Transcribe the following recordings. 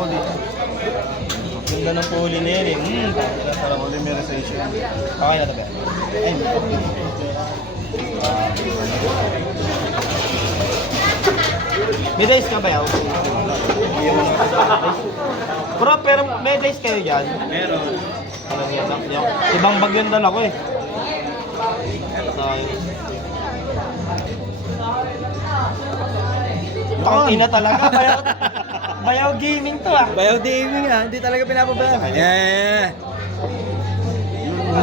poly. Ganda ng poly na yan eh. Parang polymerization. Okay na ito ba? Ay, may dice ka ba yaw? Bro, pero may dice kayo dyan? Meron. Alam niya, ibang bagyandan ako eh. Ina talaga, bayaw gaming to ah. Bayaw gaming ah, hindi talaga pinapabayaan. Yeah.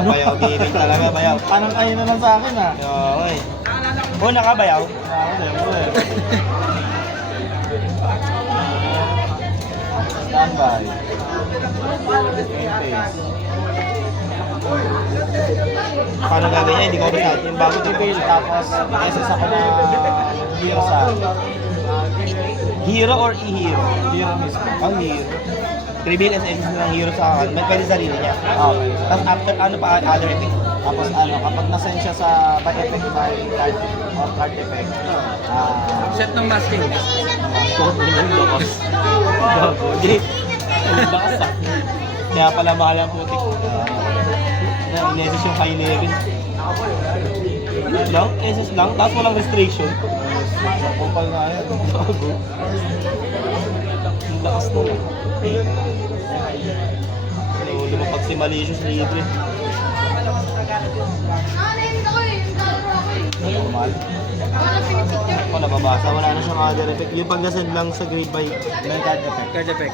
Bayaw gaming talaga, bayaw. Parang kayo na lang sa akin ah. Okay. Oh, nakabayaw? Standby. Paano gagawin? Hindi ko masyad. Yung bago reveal, tapos SS ako na hero sa hero or e-hero? Hero mismo. Ang hero. Reveal SS ng hero sa akin. May pwede sarili niya. Okay. Tapos after, ano pa, other effect? Tapos ano, kapag nasend siya sa by effect by card or card effect, Set ng masking. Kaya pala mahal ang putik. Nesis yung high level. Lang, SS lang, tapos walang restriction. Kupal na yan. Bago. Ang lakas na lang. Lumapag si Malicious libre. Normal. Ako nababasa, wala na siyang other effect. Yung pag nasend lang sa grade by may card effect. Card effect.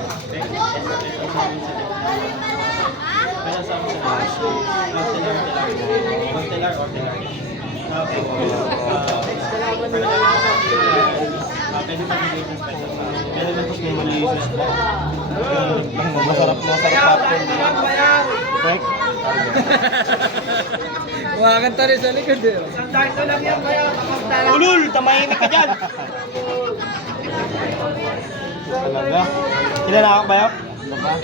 May malicious pa. Masarap popcorn. Correct? Kumakanta rin sa likod eh. Ulul! Tamahimik ka dyan! Talaga? Kilala ka ba yun? Ano ba?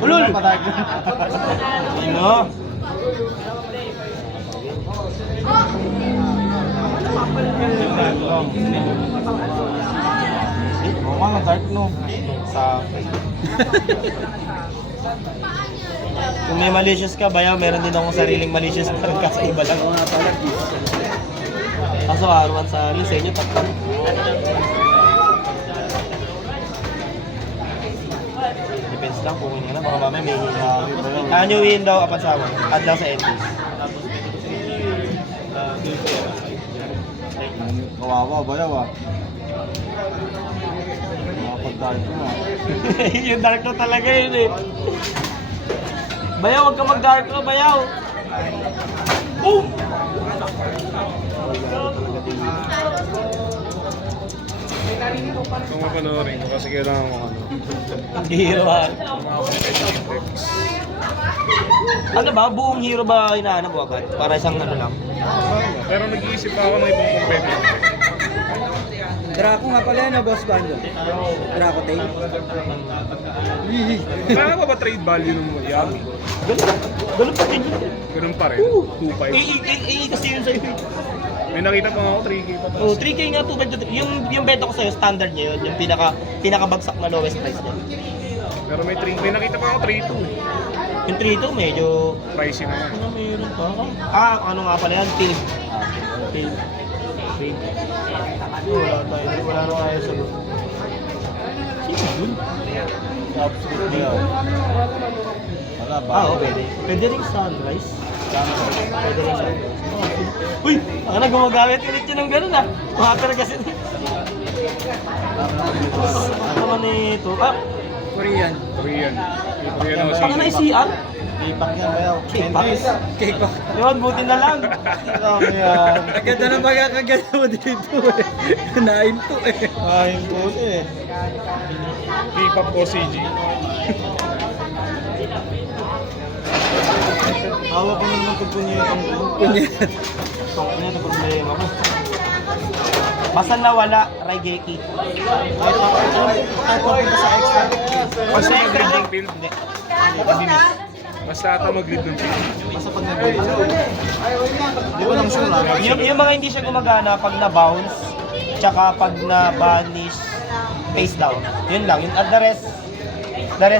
Ulul! Ano? Mukha na dark no. Sa kung may malicious ka, bayaw, meron din akong sariling malicious pero sa iba lang. Oo nga pala. Kaso arawan sa sa inyo, tatlo. Depends lang kung yun na, baka mamaya may ano win daw, apat sa awan. Add lang sa endings. Kawawa, bayaw ah. Nakapag-dark mo ah. Yung dark na talaga yun eh. Bayaw, huwag ka mag-dark na, bayaw. Boom! Kung mapanoorin ko kasi kailangan ko ano. Hero ba? Ano ba? Buong hero ba hinahanap mo agad? Para isang ano lang? Pero nag-iisip ako ng ibang competitor. Draco nga pala yan, boss bando. Draco tail. Kaya ba trade value ng mga yan? Ganun pa din yun. Ganun pa rin. 2.5. Kasi yun sa'yo. May nakita pa nga ako 3K pa taas. Oh, 3K nga, 2.5. Yung benta ko sa'yo, standard niya yun. Yung pinakabagsak na lowest price niya. Pero may 3, may nakita pa ako 3.2. Yung 3.2 medyo... Pricey naman. Ano meron pa? Ano nga pala yan? Field. Field. Wala na tayo sa doon. Sino dun? Absolute bayaw. Wala ba? Pwede. Pwede rin sunrise. Pwede rin sunrise. Uy! Ang na gumagamit ulit yun ng gano'n ah. Mahaper kasi. Ano naman ito? Korean. Korean. Yung Korean ako Paka na CR? Ipak yan, bayaw. K-pop. Cake pa. Yun, buti na lang. Ano yan? Ang ganda ng pagkakaganda mo dito eh. Nain to eh. Ay, buti eh. K-pop o CG. Hawa ko na naman pagpunyetong ko. Kunyat. So, ano yung problema ko? Basta nawala, Raigeki. Kahit pupunta sa extra. Basta mag-lead ng field. Hindi. Basta ata mag-lead ng field. Basta pag nag-lead. Di ba lang sure ah? Yung mga hindi siya gumagana pag na-bounce, tsaka pag na-banish, face down. Yun lang. Yun, at the rest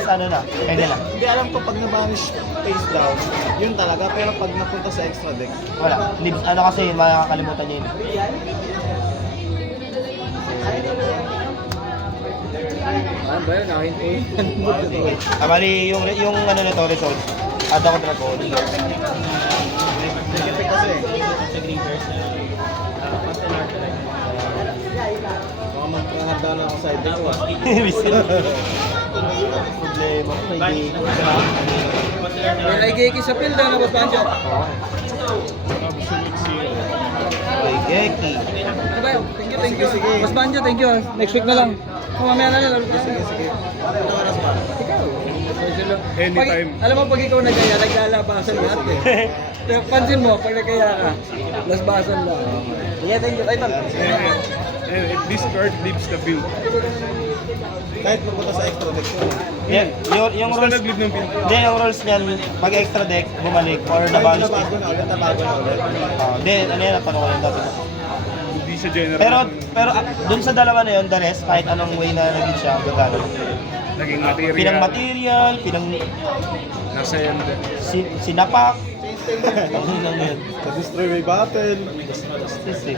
ano na, pwede lang. Hindi alam ko pag na-vanish face down, yun talaga. Pero pag napunta sa extra deck, Wala. Libs, ano kasi, makakalimutan niya yun. Ano ba yun? Akin po. Mali, yung ano nito, result. Add ako dragon. negative kasi. Baka magkahanda na ako sa deck ko. Problema ko, hindi. May naigiki sa field na Boss Banjo. Absolute zero. Ay, Geki. Ano ba yun? Thank you. Sige. Boss Banjo, thank you. Next week na lang. Mamaya na lang. Sige, sige. Ano oras ba? Ikaw. Anytime. Alam mo, pag ikaw nagaya, naglalabasan lahat eh. Kaya pansin mo, pag nagaya ka, lasbasan lang. Yeah, thank you. Ay, tol. And this card leaves the field. Kahit mapunta sa extra deck ko. Yeah, yung Basta rules, nag-leave ng field. hindi, yung rules niyan, pag extra deck, bumalik, or Kahit nabalos nabago na ulit, nabago na ulit. Hindi, ano yan, napano ko yan dati. Hindi siya general. Pero dun sa dalawa na yun, the rest, kahit anong way na naging siya, gagano. Naging material. Pinang material, Nasa yan. sinapak. Ang nang yun. Sa-destroy may battle. Yes, eh.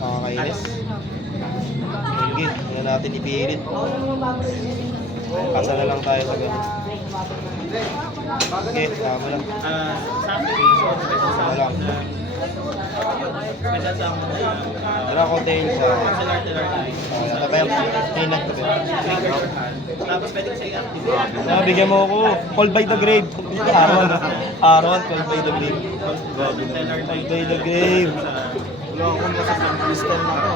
Nakakainis. Sige, hindi na natin ipilit. Pasa na lang tayo sa ganun. Okay, tama lang. Tama lang. Draco Tail sa... Ano ba yung kailan ko ba? Bigyan mo ako. Call by the grave. Aaron, call by the grave. Call by the grave. Wala akong nasa crystal na ako.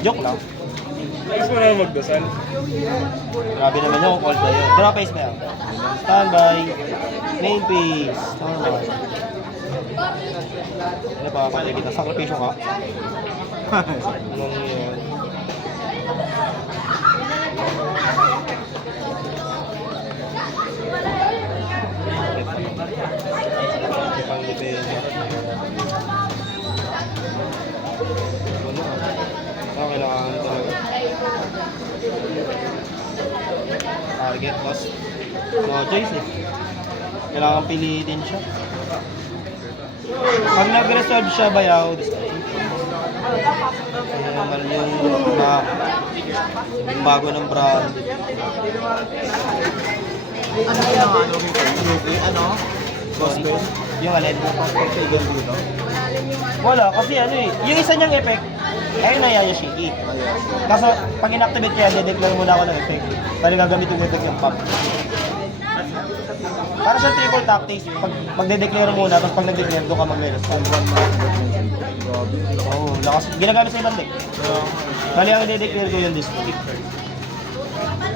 Joke lang. Gusto mo na magdasal. Grabe naman yung call by yun. Draw face ba yan? Standby. Main face. Tama naman. Ano pa kapatid kita? Sakripisyo ka? Anong yun? Pang depensa. Ano? Kailangan talaga. Target loss. No choice eh. Kailangan pilitin siya. Pag nag-resolve siya, bayaw, discard. Naman yung bago ng brand. Ano yung ano rito? Ano? Gospel? Yung alin? Pag-pagan dito? Wala, kasi ano eh. Yung isa niyang effect, ayun na Yayashiki. Kaso, pag inactivate kaya, de-declare muna ako ng effect. Dahil gagamit yung effect yung pop. Para sa triple tactics, pag magde-declare muna, tapos pag nag-declare, doon ka mag-respond. Oo, lakas. Ginagamit sa ibang deck. Bali, ang i-declare ko yung district.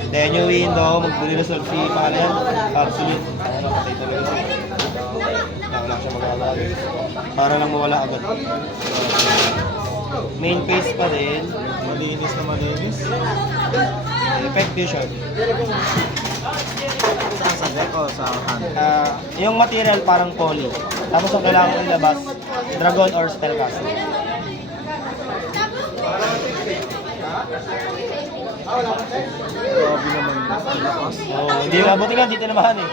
Then yung window, mag-resolve si paano yan? Absolute. Ano, patay talaga siya. Lang siya mag-alala. Para lang mawala agad. Main phase pa din. Malinis na malinis. Effect fusion. Saan sa deck o sa hand? Yung material parang poly. Tapos ang kailangan ilabas, dragon or spellcaster. Grabe naman yun. Ang lakas. Hindi mabuti nga, dito naman eh.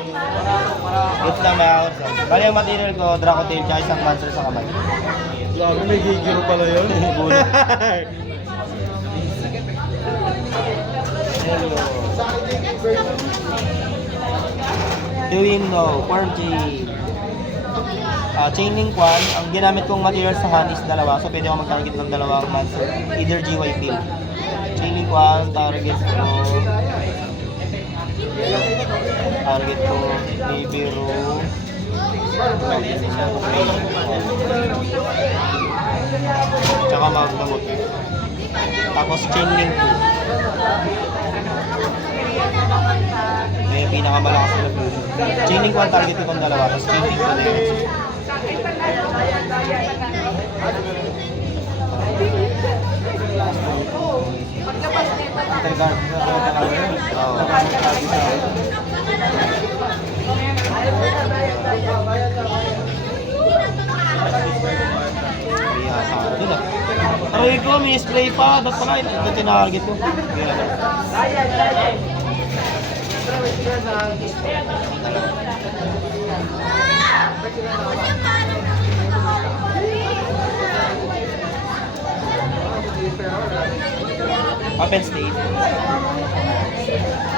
It's na may hours. Bali ang material ko, Draco Tail, tsaka isang monster sa kamay. Grabe, may gigiro pala yun. Bulo. The window, Worm Chain. Chain Link 1, ang ginamit kong material sa hand is dalawa. So pwede ako magtarget ng dalawang monster. Either GY field. Chain Link 1, target ko Nibiru. Tsaka magdamot. Tapos Chain Link 2. May pinakamalakas na fusion. Chain Link 1 target itong dalawa, tapos Chain Link 2 direct. Anti-guard. Oo. Kaya doon ah. Aray ko! ko, may spray pa. Dapat pala, ito tinarget ko. Open state.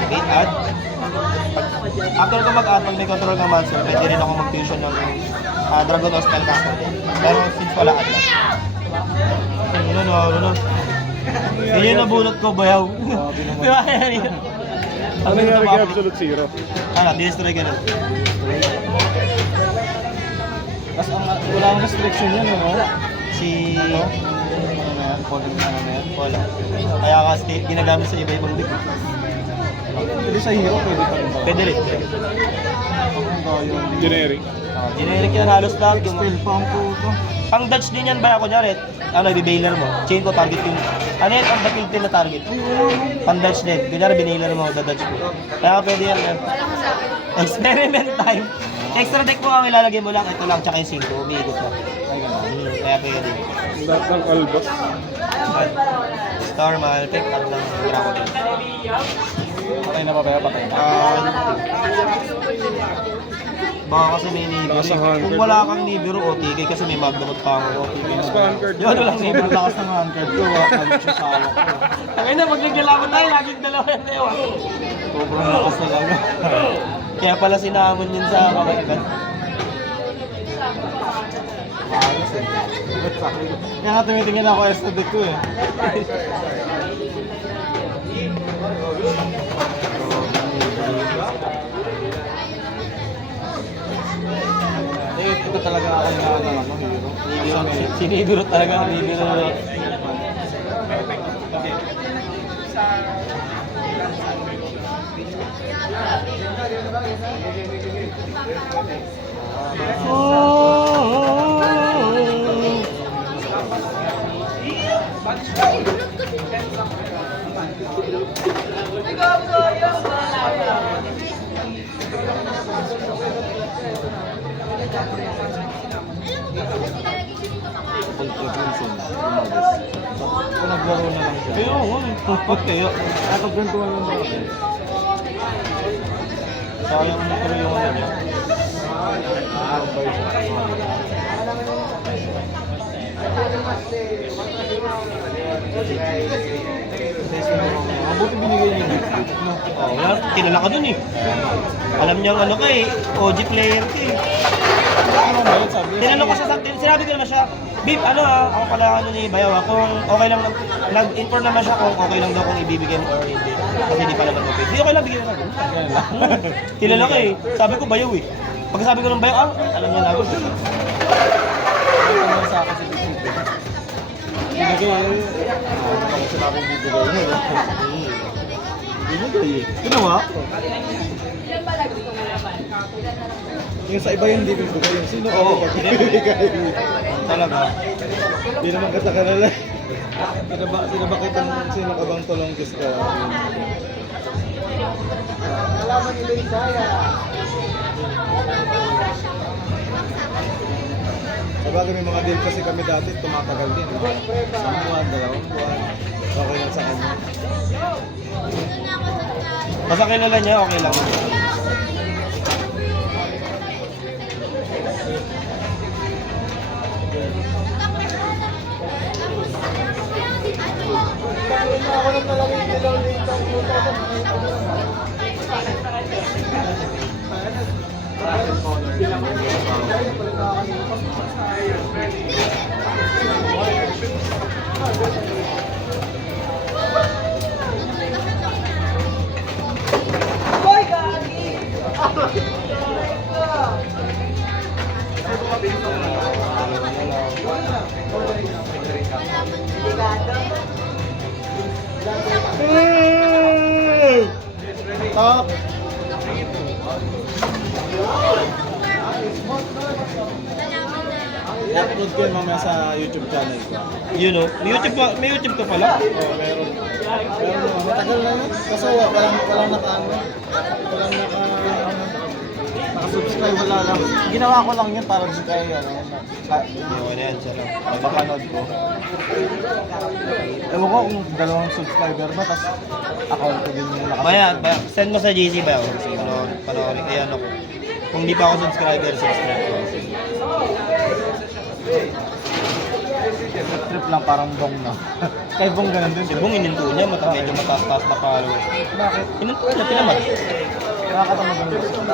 Wait, add. After ko mag-add, pag may control ng monster, pwede rin ako mag-fusion ng Dragon o Spellcaster din. Pero since wala add lang. Ano. Yun yung nabunot ko, bayaw. Di ba? Ano nangyari kay Absolute Zero? Destroy ka na. Tapos wala akong restriction yan, ano? Si... Ano yan? Falling ano na yan? Wala. Kaya kasi ginagamit sa iba-ibang deck. Hindi sa hero, pwede pa rin ba? Pwede rin. Generic. Generic yan halos lahat. Spell pump po ito. Pang dodge din yan ba? Kunyari, i-bailer mo. Chain ko, target yung... Ano yan? Ang batiltin na target. Pang dodge din. Kunyari, binailer mo, dodge mo. Kaya pwede yan. Experiment time. Extra deck mo ang ilalagay mo lang. Ito lang, tsaka yung 5. Umiikot mo. Kaya pwede. Lahat ng Albos. Stormal, pick up ng Dragon. Patay na pa ba? Patay na. Baka kasi may Nibiru. Lakas ng Kung handcard. wala kang Nibiru, OTK kasi may Magdamot pa ako. Mas pa handcard. Yun, walang Nibiru. Sobrang lakas ng handcard ko. Ano siya sa alak ko. Tangay na, maglagalaban tayo, laging dalawa yan na yun. Sobrang lakas talaga. Kaya pala sinamon yun sa kakaiban. Ayos eh. Kaya nga tumitingin ako sa deck ko eh. Ito talaga ako na ano, hero. Si Nibiru talaga, Nibiru. Kung naglaro na lang siya. Kaya, Nakagrantuan lang ba? sayang mo tuloy yung ano niya. Mabuti binigay niya yung gift. Wala, kilala ka dun eh. Alam niyang ano ka eh, OG player ka eh. Ano ba yun sabi? Tinanong ko siya sa sinabi ko naman siya, Bib, ano ako pala ano ni Bayaw, kung okay lang, nag-inform naman siya kung okay lang daw kung ibibigay mo or hindi. Kasi hindi pa naman okay. Hindi okay lang, bigyan mo na. Kilala ka eh. Sabi ko Bayaw eh. Pag sabi ko ng Bayaw, alam niya na ako. Ano naman sa akin si Big Big? Binigay eh. Ano kami sinabing bibigay eh. Binigay eh. Ginawa ko. Yung sa iba yung hindi bibigay yung sino ka Oo, ba bibigay? Talaga. Hindi naman kita kanala. Sino ba kitang sino ka bang tulong Diyos ka? Alaman nila yung saya. Sabagay may mga deal kasi kami dati tumatagal din. Isang buwan, 2 buwan. Okay lang sa kanya. Basta kilala niya, okay lang. Ako lang talaga yung dilaw dito. Top. I-upload ko yun mamaya sa YouTube channel ko. Yun o. May YouTube ka pala? Oo, meron. Meron naman. Matagal na yun. Kaso walang naka-ano. Walang naka subscribe wala lang. Ginawa ko lang yun para sa kayo, ano. Okay na yan, siya lang. Pagpapanood ko. Ewan ko kung dalawang subscriber ba, tapos account ko din yung Maya, send mo sa GC ba? Panoorin, kaya ano ko. Kung di pa ako subscriber, subscribe ko. Trip lang parang bong na. Kay bong ganun din. Si Bong ininto niya, medyo mataas-taas na followers. Bakit? Ininto niya, tinamat. Nakakatamad ng gusto ko.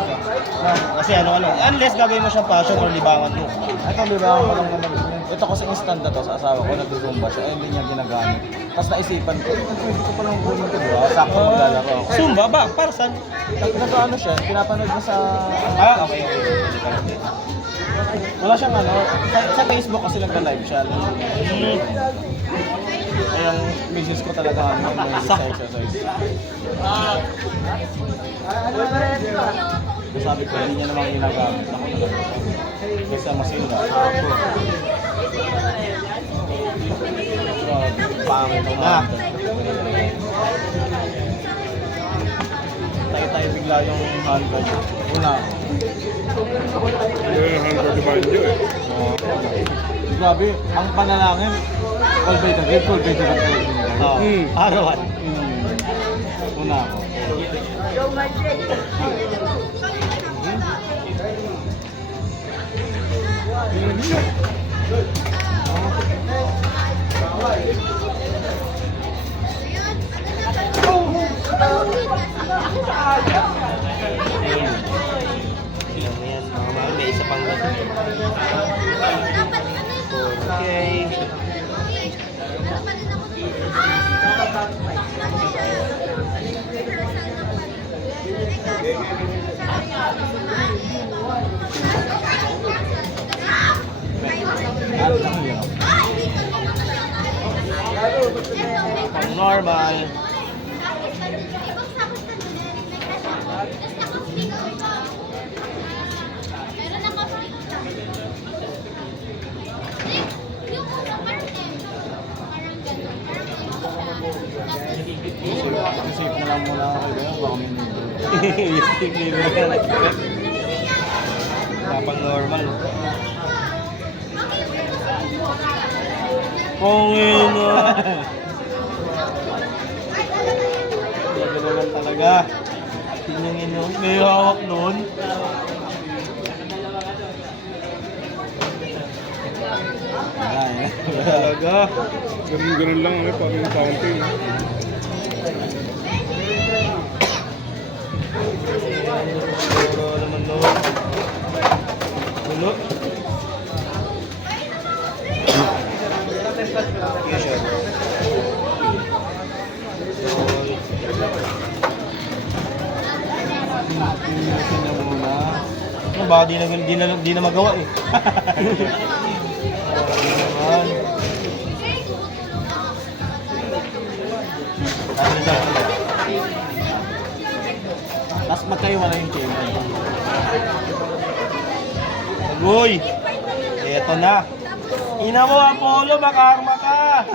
Kasi unless gagawin mo siyang passion or libangan mo. Ito, di ba, ako lang naman. Ito kasi instant na to sa asawa ko, nagdudumba siya, hindi niya ginagamit. Tapos naisipan ko, pwede ko palang kunin ko, di ba? Sakto maglalaro ako. Zumba ba? Para saan? Nag-ano siya, pinapanood mo sa... Okay. Wala siyang ano, sa Facebook kasi nagka-live siya. Ay, ang misis ko talaga ano, may sa exercise. Sabi ko, hindi niya naman ginagamit. Ako talaga. Kasi masira. Pangit Na. Tayo-tayo bigla yung handbag. Una. Yun yung handbag ni Banjo eh. Grabe, ang panalangin, call by the gate, call by the gate. Arawan. Una ako. Yan, mga mahal, may isa pang Okay. Pang normal. Save na lang muna ako kayo, baka may number. Pang normal. Pongin na. Talaga naman talaga. Tingnan nyo, may hawak nun. Talaga. Ganun lang ano, parang yung fountain. Puro naman nun. Puno. Fusion. Tingnan na muna. Ano ba? Di na magawa eh. Naman. Tapos magkaiwala yung chain. Uy! Eto na. Ina mo, Apollo, makarma ka!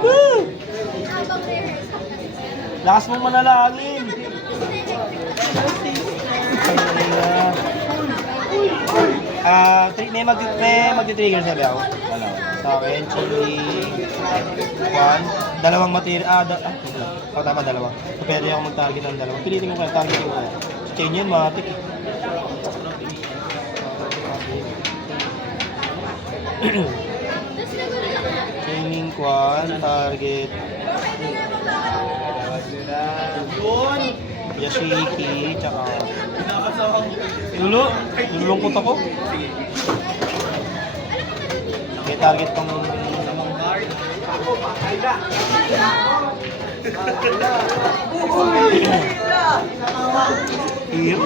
Woo! Lakas mong manalangin! May magti-trigger sabi ako. Wala. Sa akin, chili, one, dalawang material, tama, dalawa. So, pwede ako mag-target ng dalawa. Pilitin ko kaya target ko kaya. Chain yun, matik eh. Chaining kwan, target. Yashiki, tsaka... Nulungkot ako. May target pang... Iyo.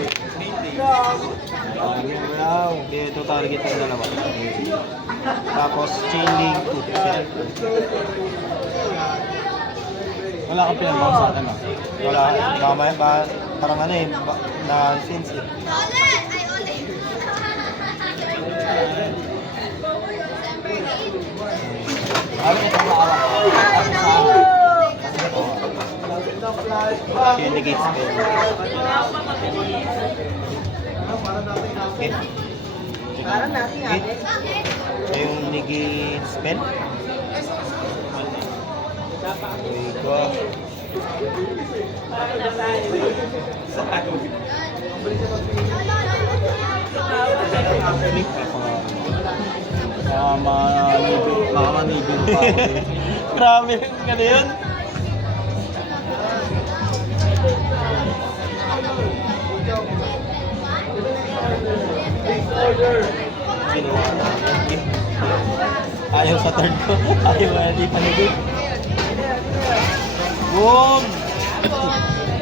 Ito target ng dalawa. Tapos chain link 2. Wala kang pinamang sa akin ah. Wala, parang ano eh, nonsense eh. Ano ito maawa? Chain negate spell. Okay. Parang natin Okay. Ito yung Nigi spell. There you go. Makamanibin pa ako. Grabe yung ano yun. Ayaw sa third ko. Ayaw na di panigid. Boom!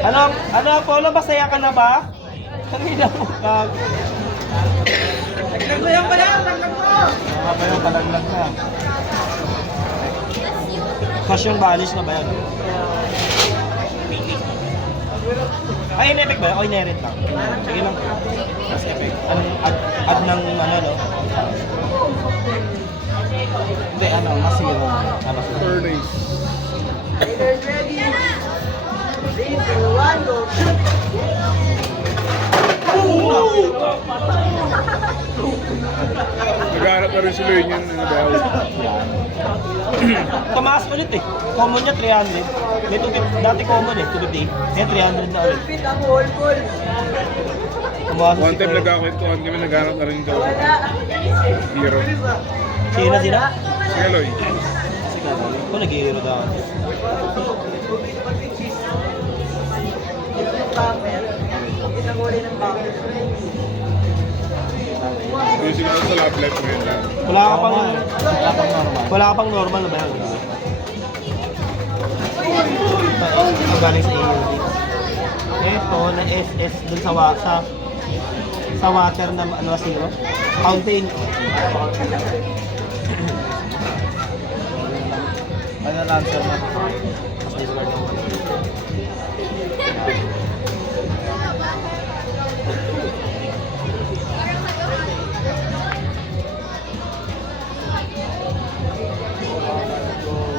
Ano, Apollo, masaya ka na ba? Kanina mo kag. Naglag mo yan pala! Naglag mo! Mga ba yung palaglag na? Passion balish na ba yan? Ay, in-effect ba? O in-errant lang? Sige lang. Mas effect. Add ng ano, no? Hindi, ano, masiro. Ano? Third ace. Raiders ready! 3, 2, 1, go! Naghanap na rin sila yun yung nabawal. Tumaas ulit eh. Common niya 300. May 250, dati common eh, 250. Ngayon 300 na ulit. Pit ang whole. Tumaas One si time Pearl. nagkakwentuhan kami, naghanap na rin daw. Wala! Hero. Sino? Si Eloy. Ako nag-hero daw. Yung bumper. Pinanguli ng bumper. Hindi sila sa love life ngayon lang. Wala ka pang, normal. wala ka pang normal na ba yan? Ang galing sa ALD. Ito, na SS dun sa water na ano zero. Fountain. Ano lancer na?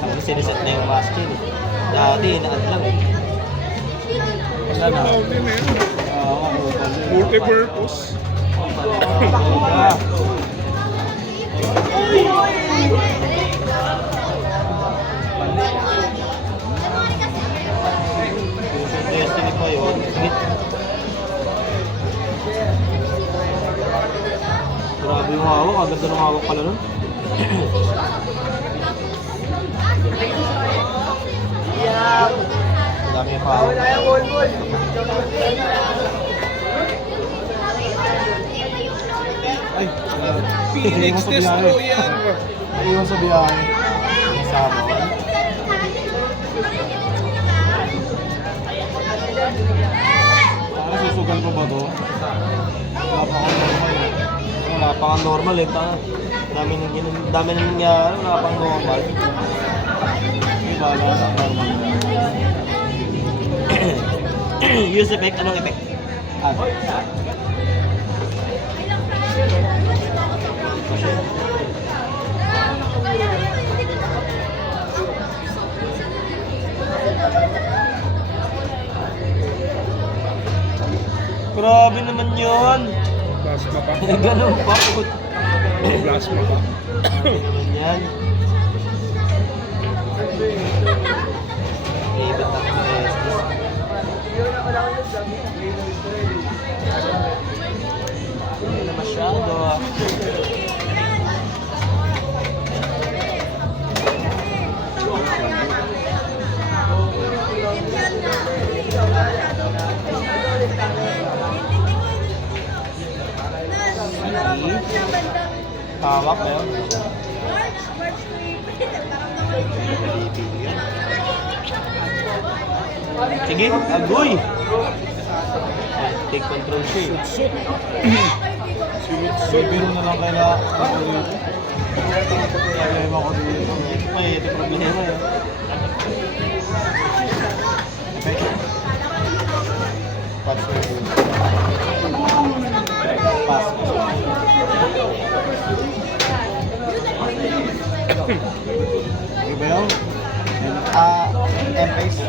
Ang siniset na yung master. Dati, inaad lang. Wala na. Fountain eh. Oo, Multi-purpose. Ah. Destiny pa yun. Sige. Grabe yung hawak. Ang ganda ng hawak pala nun. Yeah! Ang dami yung hawak. Wala yung whole. Ay, Phoenix Destroy yan. Iwan sa biyahe. Kasama. Ano, susugal ko ba to? Wala pa akong normal eh. Wala pa kang normal eh. Dami nang nangyari. Wala pang normal. Hindi, bahala na normal. Use effect. Anong effect? Ano? Grabe naman yun. Plasma pa. Ganun pa. Plasma pa. Ganun yan. Ibig ang Estes. Hindi na masyado ah. Tawak kayo. Sige, agoy! Take control siya eh. May biro na lang kaya ako dito. Problema ko dito. May ito problema eh. Patch na yun. Pass. Ano ba yun? M-Pace.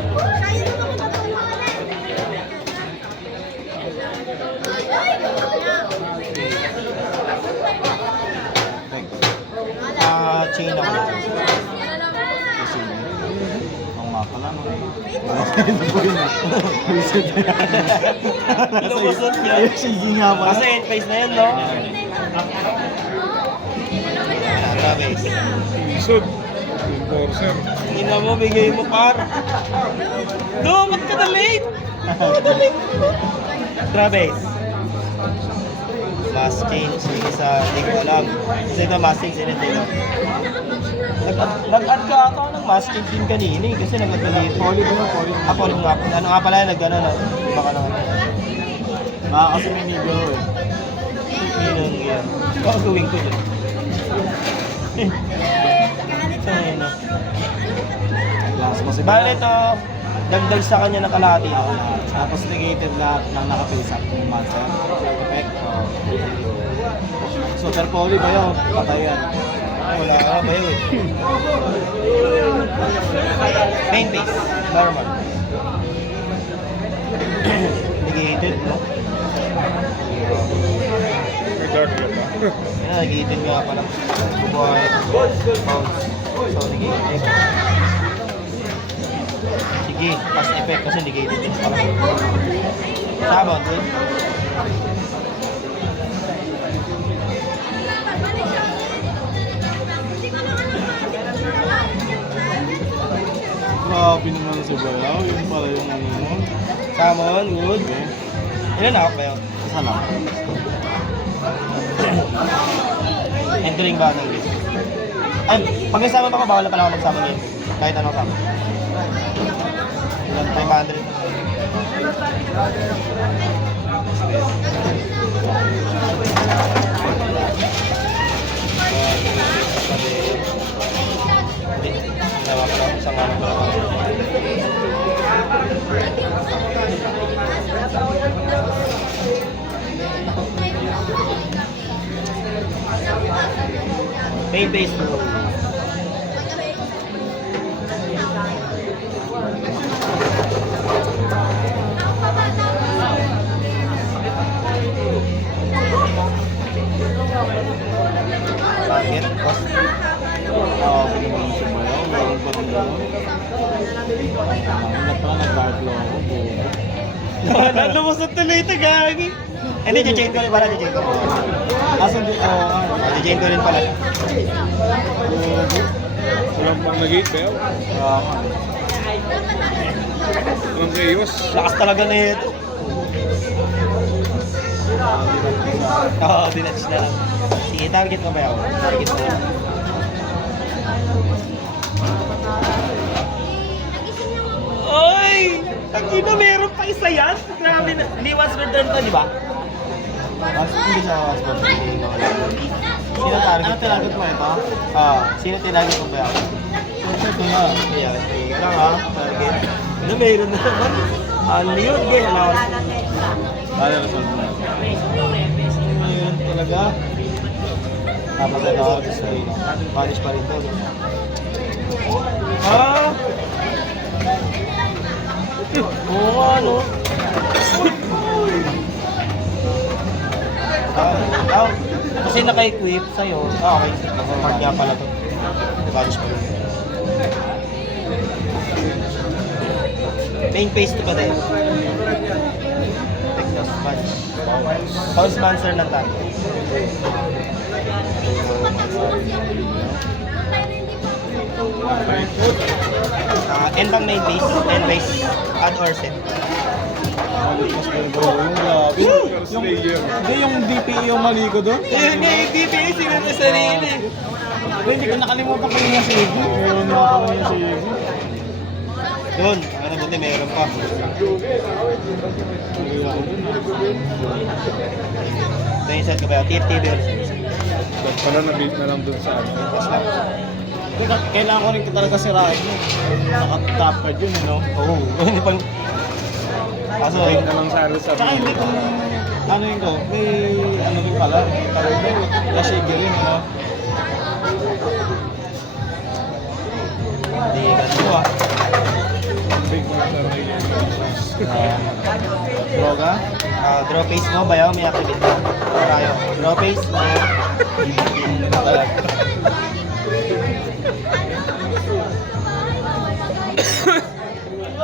Kusina. Oo nga pala, no? Ano po yun, ah? Lumusot yun. Ay, sige nga pala. Kasi face na yun, no? Travis. Isod. Enforcer. Ina mo, bigay mo par. Do, ba't ka na late? Ba't ka late? Travis. Masking, sige sa, hindi ko alam. Kasi ito masking, sino dito? Nag-add ka ako ng masking din kanina eh, kasi nag-add ka dito. Poly ba yun? Poly. Ako rin nga, ano nga pala, nag-ano na, baka na ano. Kasi may video eh. Yun ang yan. Gagawin ko dyan. Ayun na. Last mo si Bale ito, dagdag sa kanya na kalahati ako. Tapos negative lahat ng naka-face up ng monster. Effect. Super poly ba yun? Patay yan. Wala ka ba yun? Main base, normal. Negated, no? May dark na pa. Yan, negated nga pala. Bubuhay. Bounce. So, negated. Sige, pass effect kasi negated din pala. Sabon, eh? Grabe naman si Bayaw. Yun pala yung ano mo. Salmon, good. Ilan ako ba yun? Isa lang. Entering battle list. Ay, pag may sama pa ko, bawal na pala ako magsama ngayon. Kahit anong sama. Ilan? 500. Hindi. Tawa ko lang. Isang ano ko lang. Main base mo. Target, cost. Grabe naman si Bayaw. Meron pa rin yun. Ano pa, nag-dark law ako. Nalumusot tuloy ito, gagi. Hindi, chain ko rin pala, chain ko. Asan di? Oo, Chain ko rin pala. Walang pang nag-eat, Bel. Walang kayos. Lakas talaga na ito. Oo, dinatch na lang. Sige, target mo ba ako? Target mo. Oy! Ina, meron pa isa yan? Grabe na. Hindi was return to, di ba? Hindi siya wasbot. Sino target? Ano tinagot mo ito? Sino tinagot mo ba ako? Ito na. Ayan, sige lang ha. Target. Ano, meron na naman. Ano yun? Game, allowance. Ano result mo? Ayun talaga. Tapos ito, punish pa rin to. No? Ah! Oo nga, no? Kasi naka-equip sa'yo. Okay. Mag niya pala to. Punish pa rin. Main phase to pa din. Technos punch. Bounce monster ng target. End ang main base, end base, add or set. Malikas pa yung bro. Yung grabe. Super Slayer. Hindi yung DPE yung mali ko doon. Ayun nga, yung DPS sila na sarili. Hindi ko nakalimutan ko yung si Iggy. Meron na ako yung si Iggy. Doon, ano buti meron pa. Ito yung set ko ba yun? TFTV or set? Ba't pala na-beat na lang dun sa ano? Kailangan ko rin talaga sirain yun. Naka-top card yun, no? Oo, hindi pa. Kaso, Beat na lang sa ano sa Tsaka hindi ko, ano yun ko, may ano rin pala, Yashigi rin, ano? hindi ganito ah. Big Master Rayon. Droga? Draw face mo, bayaw, may activate ka. Tayo. Draw face mo. Talaga.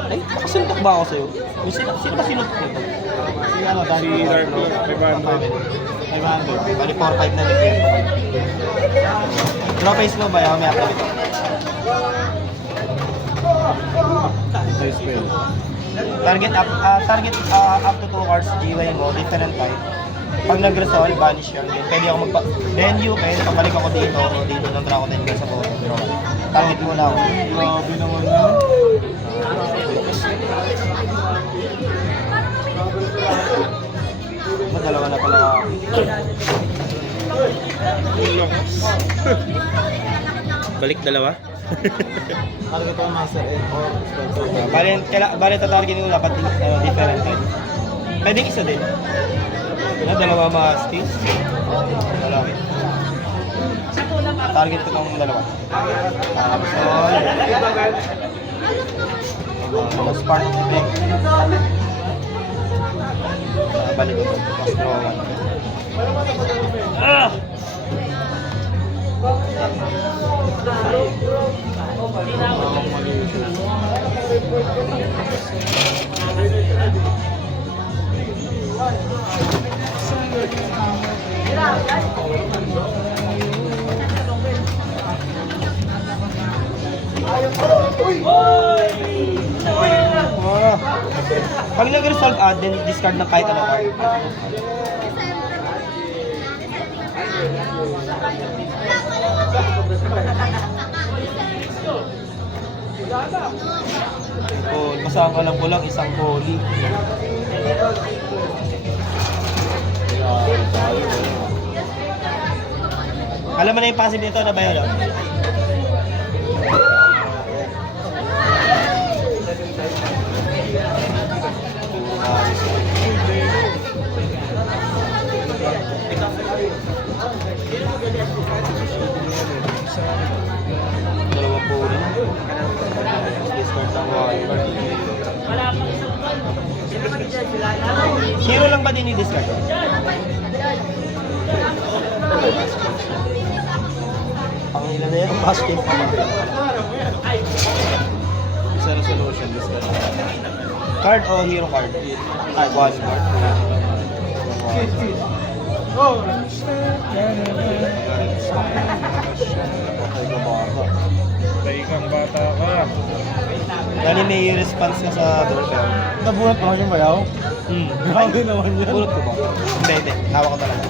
Ay, nakasuntok ba ako sa'yo? Yung sino ba sinuntok nito? Si ano, Danny Si Dark Dark Lord, 500. 500. Bali 4-5 na nag-game. Draw face mo ba? Yung may activate. Sa spell. Target up to 2 cards GY mo, different type. Pag nag-resolve, banish yun. Pwede ako venue, pwede pabalik ako dito ng Dracoden ko sa bottom draw. Target mo lang. Grabe naman yun. Dalawa na pala. Balik dalawa? Target ko Master Egg or Spell. Bali tatargetin mo dapat different type. Pwedeng isa din. Dalawa mga sticks. Dalawa. Target ko tong dalawa. Tapos part of the deck. Balik ko. Tapos draw one. Ah! Pag nag-resolve then discard ng kahit ano card. Oh, basta ang alam ko lang isang poly. Alam mo na yung passive nito na ba yun? Dalawang poly. Discard ng wire. Hero lang ba din i-discard? Pang ilan na yan? Pass game pa ba? Isa resolution. Discard. Card o hero card? Ay, one card. Patay kang bata ka. Dali may response ka sa doorbell. Nabunot naman yung bayaw. Grabe naman yan. Bulot ko ba? Hindi. Hawak ko talaga.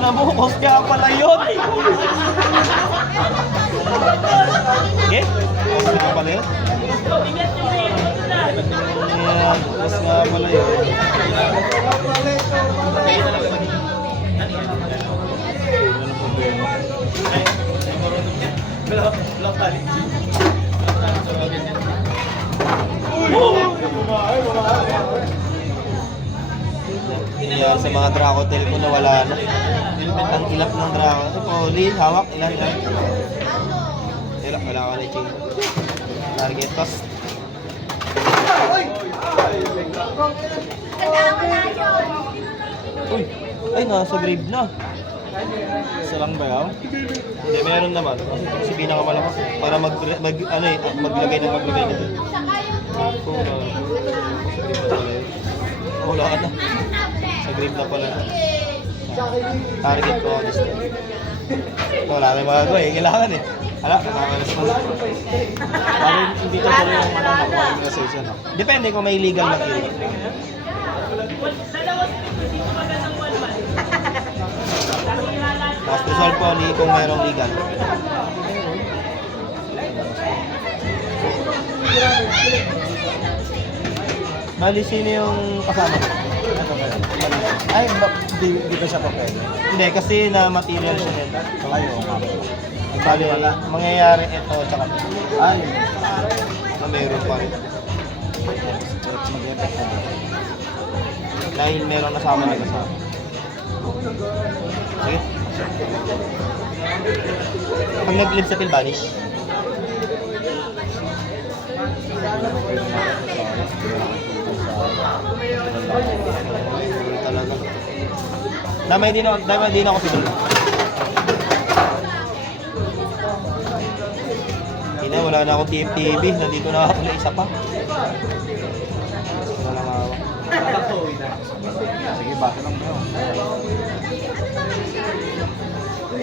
Nabuhos ka pala yun! Okay? Buhos nga pala yun? Ayan, buhos nga pala yun. Yan, sa mga Dracotel ko na wala na. Ang ilap ng Draco. Ito po, Lee, hawak, ilan. Wala ka na chain. Target toss. Uy, ay nasa grave na. Isa lang bayaw. Hindi, meron naman. Kasi pinakamalakas. Para maglagay na dito. Wala na. Sa grave na pala. Target ko this time. Wala na yung magagawa eh. Kailangan eh. Hala, nakaka-response. Parang hindi ka tuloy yung nakuha yung message no? Depende kung may legal na kill. Tapos resolve po kung mayroong legal. Bali, sino yung kasama ko? Ay, di ba siya pa pwede? Hindi, kasi na material siya din. Ayaw ka. Bali, mangyayari ito tsaka ito. Ay, Na meron pa rin. mag-effect ka ba? Dahil meron nasama na kasama. Sige. Pag nag-live sa kill, banish. Talaga. Damay din ako siguro. Hindi na, wala na akong TFTV. Nandito na ako na isa pa. Wala lang ako. Sige, baka lang mo.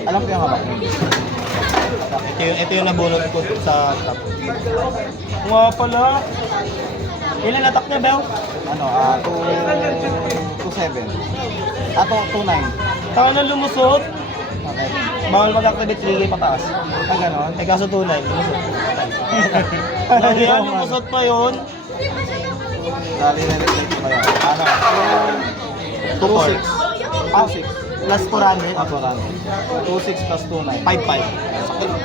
Alam ko yung habak mo. Ito yung nabunot ko sa top. Nga pala. Ilan attack niya, Bel? Ano, 2.7. 2.9. Taka na lumusot. Okay. Bawal mag-activate 3K pataas. Ah, ganon? Eh kaso 2.9, lumusot. Nangyayang lumusot pa yun. Dali na nag-play ko kayo. Ano? 2.6. 2.6. Plus 400. Ako lang. 2.6 plus 2.9. 5.5.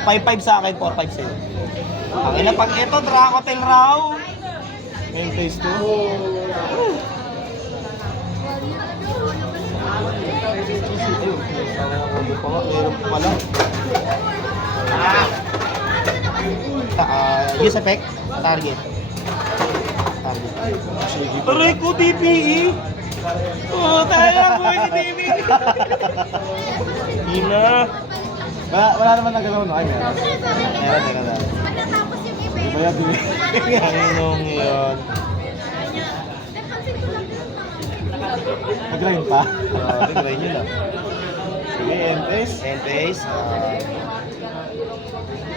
5.5 sa akin, 4.5 sa'yo. Ang ina, pag ito, Dracotel raw. Ngayon phase 2. Meron pala. Use effect, target. Aray ko, DPE! Oh, tayo mo si DPE! Hindi na. Wala naman nagalaw, no? Ay, meron. Meron. Bayad din. Anong yun? Nag-grind pa. Tigray nyo na. Sige, end phase. End phase.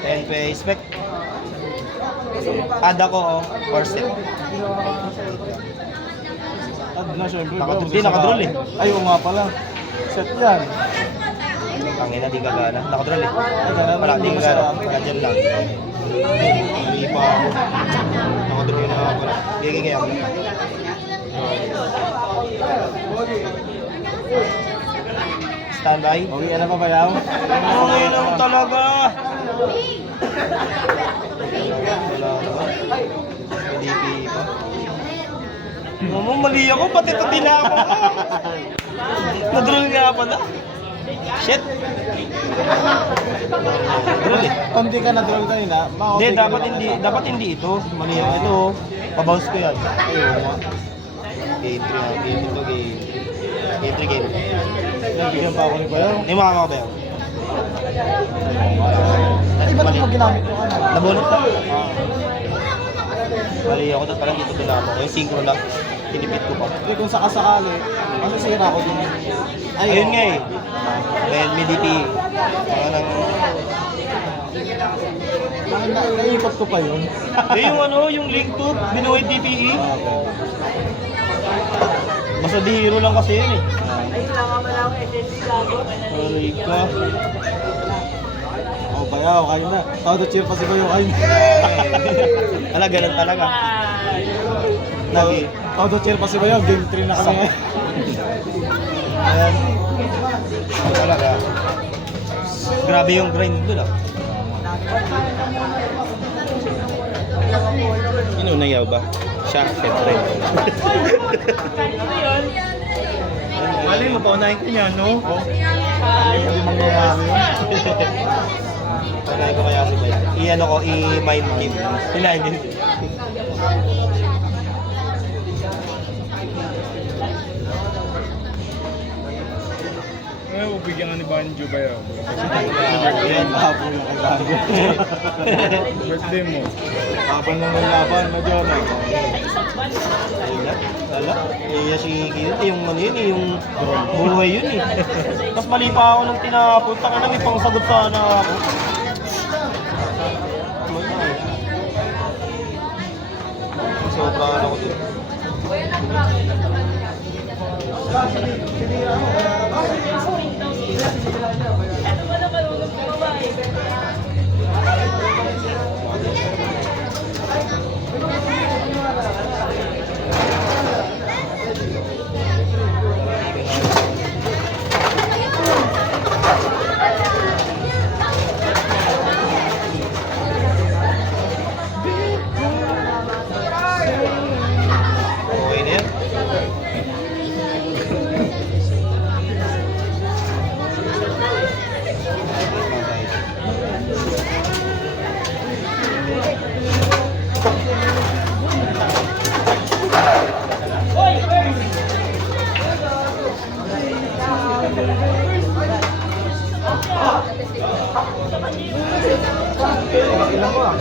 End phase. Spec. Add ako, first step. Add na syempre. Hindi, nakadroll eh. Ay, oo nga pala. Set yan. Tangina, di gagana. Nakadroll eh. ganun. Wala, di gagana. Kadyan lang. Hindi pa ako. Nakadroll na ako. Hindi kaya ako. Standby. Okay, ano pa ba yaw? Okay lang talaga. Wala naman. May DP pa. Mamo, mali ako. Pati ito tinako ko. Nadroll nga pala. Shit. Nadroll eh. Konti ka na-droll kanina. Hindi, dapat hindi ito. Mali ako ito. Pabounce ko yan. Ayun mo. Game 3 ha. Game ito, game. Game 3, game. Nabigyan pa ako ni Bayaw. Hindi makakabayaw. Ay, ba't mo ginamit yung ano? Nabunot na. Mali ako doon. Parang dito tinama ko. Yung synchro lang. Tinipid ko pa. Hindi, kung sakasakali, masisira ko din. Ayun nga eh. Dahil may DP. Mga nang... Naiikot ko pa yun. yung ano, yung link to, binuhay DPE. Basta di hero lang kasi yun eh. Aray ka. Oh, Bayaw, kayo na. Todo cheer pa si Bayaw, kayo na. Ala, ganun talaga. Lagi. Todo cheer pa si Bayaw, game 3 na kami. Ayan. Talaga. Grabe yung grind doon ah. Inuna yaw ba? Siya, syempre. Mali mo, paunahin ko niya, no? Hindi mangyayari yun. Paunahin ko kaya si Bay. I-ano ko, i-mind game. Hinahin din. Ano, bigyan nga ni Banjo ba yun? Ayan, mahabo yung kailangan. Birthday mo. Habang nang laban na dyan. Ayun na. Wala. Eh, si Kiyo, yung ano yun eh, yung buhay yun eh. Tapos mali pa ako nung tinapon. Taka na, may pangsagot sana ako. Sobra ano ko dun. Okay na yan. Ilang ko ah.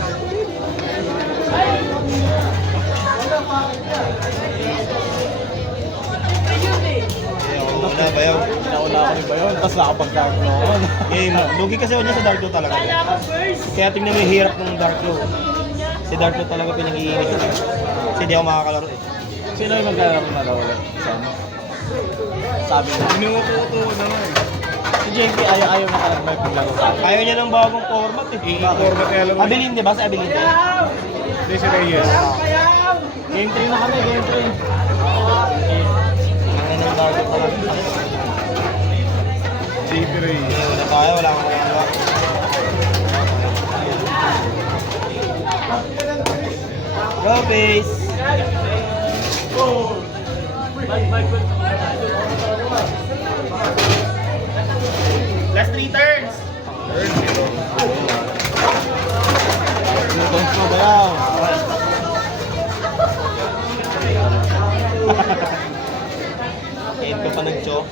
Wala ba yun? Nauna ako ni Bayon, tapos nakapag-dark na ako. Game. Lugi kasi ako niya sa Dark Claw talaga. Kaya tingnan mo yung hirap ng Dark Claw. Si Dark Claw talaga pinag-iinit ko. Kasi hindi ako makakalaro eh. Sino yung maglalaro na daw ulit? Sabi na. Inuuto na nga eh. Si JP ayaw na talaga may paglaro sa akin. Ayaw niya ng bagong format eh. I-format kaya lang. Abilin, di ba? Sa Abilin. Hindi si Reyes. Game 3 na kami, game 3. Ang ng Dark Claw talaga. JP Reyes. Wala tayo, wala akong magagawa. Go, base! Last 3 turns! Don't go Bayaw. Hate ko pa nag-choke.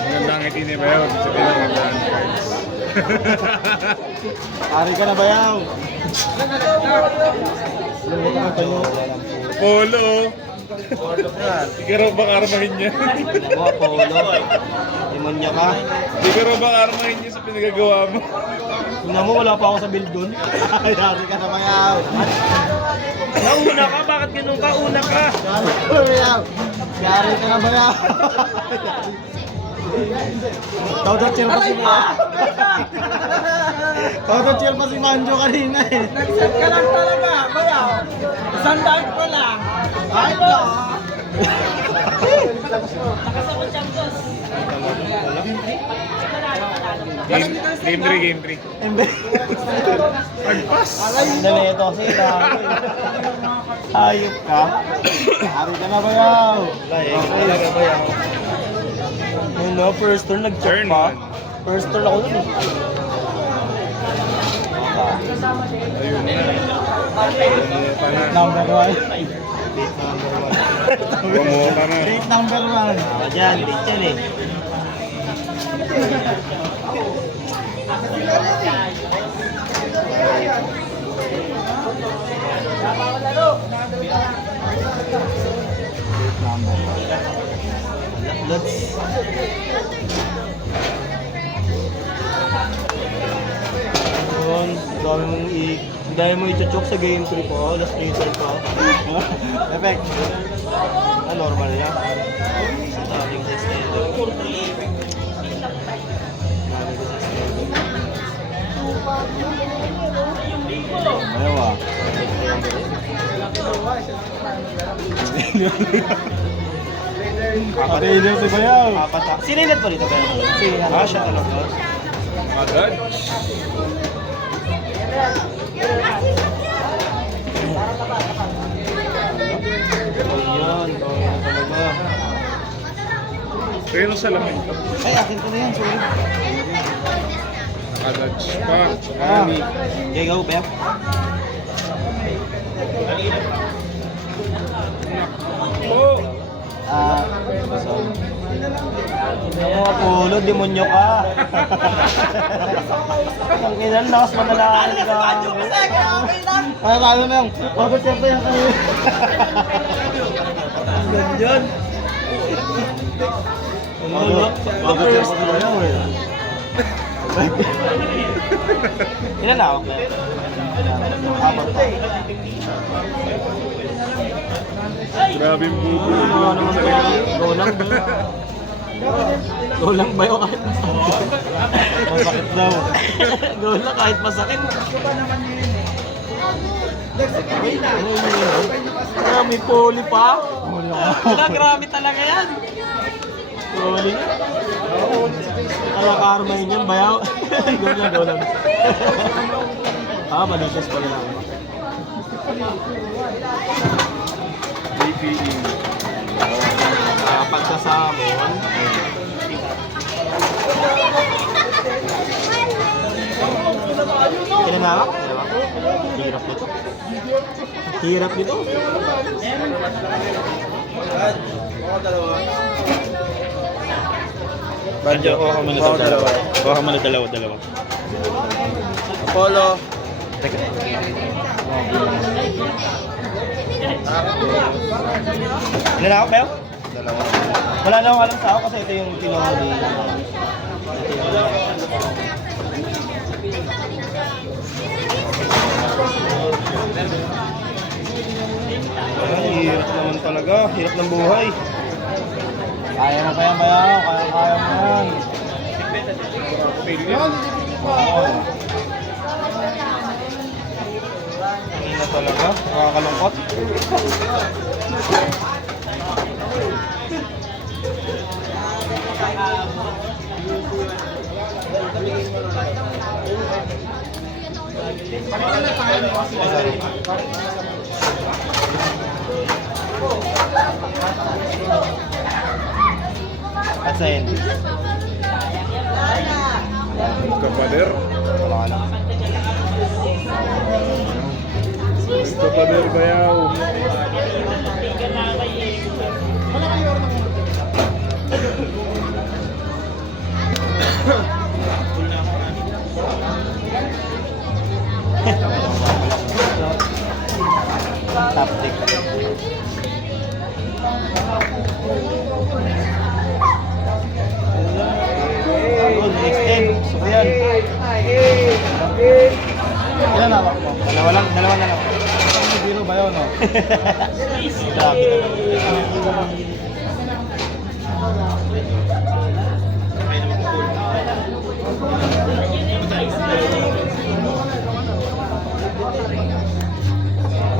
Magandang ngiti ni Bayaw. Sabi lang magandang cards. Ari ka na Bayaw. Lumot ka tayo. Polo. Di ka raw bang armahin niya? Alam mo, Apollo. Demonyo ka. Di ka raw bang armahin niya sa pinagagawa mo? Tingnan mo, wala pa ako sa build dun. Ay, Ari ka na Bayaw. Nauna ka? Bakit ganun ka? Una ka! Ari ka na Bayaw. Ari ka na Bayaw. Todo chill pa si Todo chill pa si Manjo kanina eh. Nag-set ka lang talaga, bayaw. Isang daan pa lang. Ay, ba? Game 3, game 3. Hindi. Pagpas! Dali, ito kasi hayop ka. Ari ka na Bayaw. Wala eh, talaga ba yan? Yun no, first turn nag-choke Turn pa. one. First turn ako dun eh. Ayun na. Number 1. Date number 1. Gumawa ka na. Date number 1. Ako dyan, date yan eh. Let's... Yun, dami mo i-choke sa game 3 po, last 3 turn pa. Effect. Normal na. Sa daming sa standard. Dami ko sa standard. Ayaw ah. Kapatid si Bayaw. Sinilat po dito ba? Ah, siya talaga. Agad? Ayan, talaga. Pero sa lamin. Ay, akin ko na yan. Sorry. Nakadodge pa. Ah. Okay, go, Beb. Oh! Ang mga pulo, demonyo ka. Ang ilan, lakas manalaan ka. Ay, paano na yung pag-check pa yan kanina. Ganyan. Pag-check pa si Bayaw eh. Ilan na ako, Beb? Apat pa. Grabe yung bubo. Ano naman ba? Go lang ba? Go lang ba yun kahit masakit? Masakit daw. Go lang kahit masakit. May poli pa? Wala, grabe talaga yan. Poli. Karma yun yan, bayaw. Go lang. Malicious pala lang. DPE. Pagkasamon. Kinanawak? Hirap nito. Hirap nito. Banjo, kuha ka muna dalawa. Kuha ka muna dalawa. Apollo. Teka. Ilan ako, Bel? Dalawa. Wala na akong alam sa ako kasi ito yung kinuha ni... Ay, hirap naman talaga. Hirap ng buhay. Kaya mo pa yan, Bayaw. Kaya mo yan. Oo. Hindi na talaga. Nakakalungkot. At sa end. Kapader. Wala ka lang. Kapader bayaw. Top deck. Good, next 10. Gusto ko yan. Ilan hawak mo? Dalawa na lang. Biro ba yun, no? Grabe naman.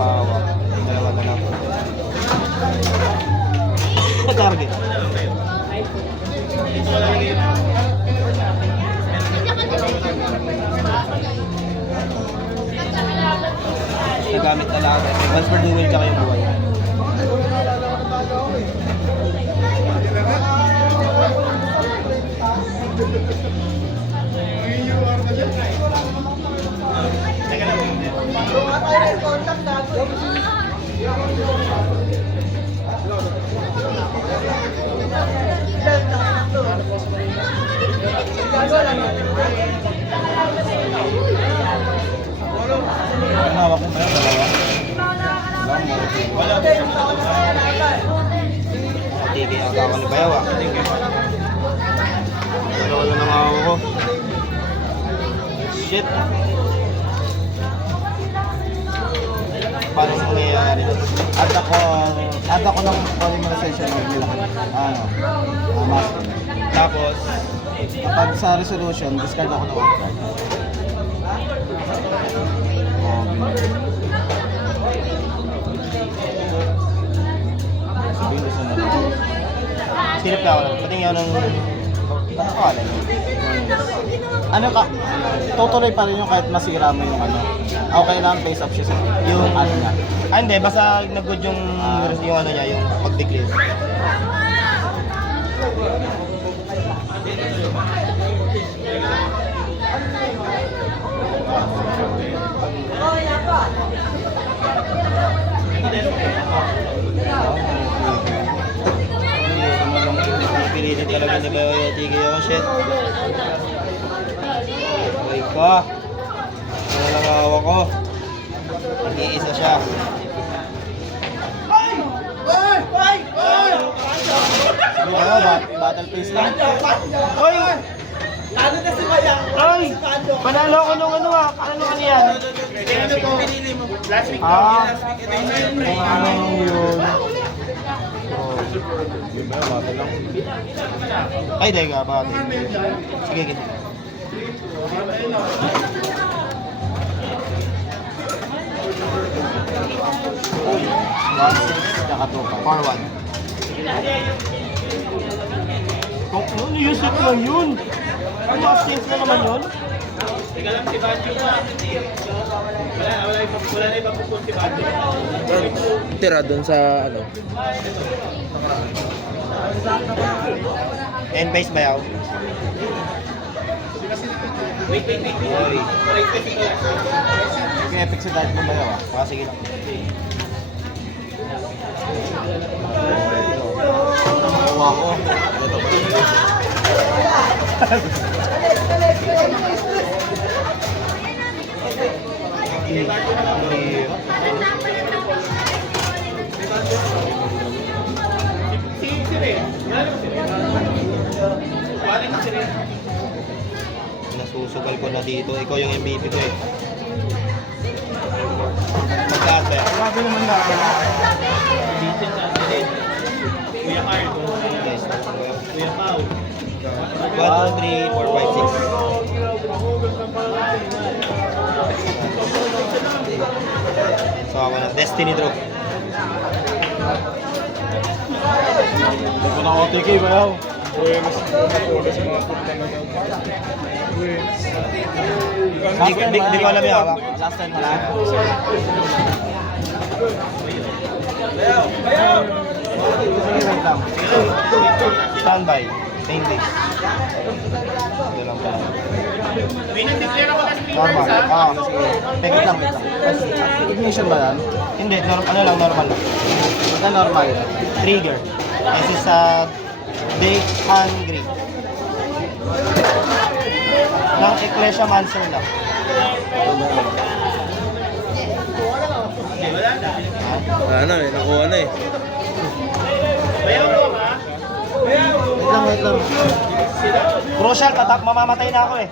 Hawak. Dalawa na lang. Target. Nagamit na lahat. Once per duel ka kayo buhay. Ang hawak mo ba yun? Dalawa? Tiki ang kakal ni Bayaw ah. Dalawa na ng hawak ko. Shit. Paano mangyayari? Add ako ng polymerization of nila. Mask. Tapos, Kapag sa resolution, discard ako ng one card. Sabihin gusto mo lang. silip na ako lang. Patingin ako ng... Ano ka alin? Ano ka? Tutuloy pa rin yung kahit masira mo yung ano. Okay lang, face up siya sa yung ano niya. Ah, hindi. Basta nag-good yung ano niya, yung pag-declare. Pilitin talaga ni Bayo yung tigil ako, shit. Okay ka. Ano lang hawak ko. Nag-iisa siya. Battle face lang. Hoy! Lalo na si Bayang! Hoy! Panalo ko nung ano ah. Ano yan? Pinili mo. Last week ano yun? Ay, teka, bakit? Sige, sige. Last 6, tsaka 2 pa. 4-1. Kung ano yung set lang yun? Ano absence na naman yun? Teka lang si Banjo pa. Wala na ipapupun si Banjo. Tira doon sa ano. End base ba yaw? Wait. Oy. Okay, epic sa dart mo ba yun? Ah, sige lang. Nakuha ko. Nasusugal ko na dito. Ikaw yung MVP ko eh. Magkaat ba yan? Grabe naman na. Guys, Kuya Pao. 1, 2, 3, 4, 5, 6. So ako na. Destiny draw. Hindi ko na OTK ba yaw? Uy, mas nakuha sa mga punta na lang. Uy. Di ko alam yung hawak. Last time na lang. Sige, wait lang. Standby. Same days. Ito lang pala. Normal. Ah, sige. Wait lang, wait lang. Ignition ba yan? Hindi, ano lang, normal. Basta normal. Trigger. This is Date Hungry. Ng Ecclesia Mancer lang. Ano eh, nakuha na eh. Wait lang. Crucial, mamamatay na ako eh.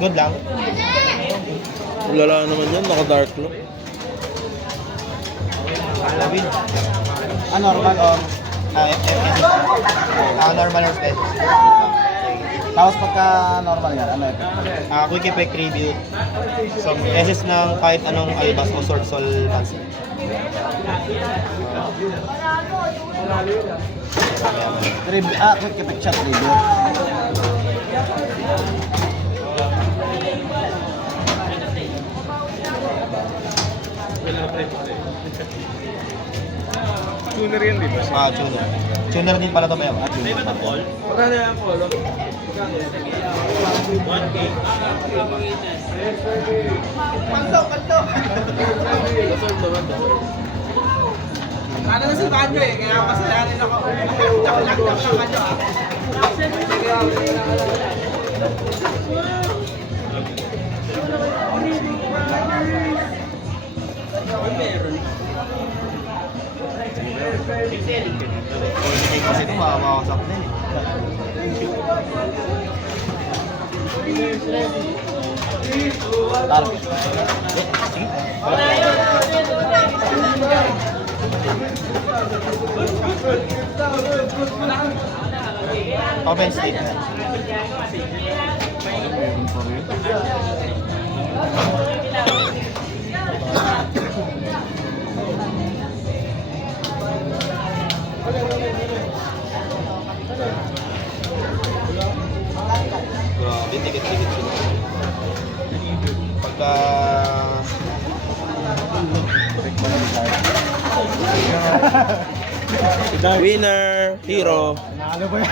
Good lang. Wala naman yan, naka-dark look. Alawin. Normal or? Normal or special. Tapos pagka normal yan, ano ito? Quick effect tribute. SS ng kahit anong albas o sword soul monster. Quick effect shot review. Tuner yan, di ba? Tuner. Tuner din pala ito ba yan? Magkano yan, Polo? Ano na si Banjo eh, kaya masalanin ako. Chak-chak sa Banjo ah. Kasi ito makakausap na eh. Target. Open statement. Grabe, tikit-tikit sila. Pagka... Winner, hero. Ano ba yan?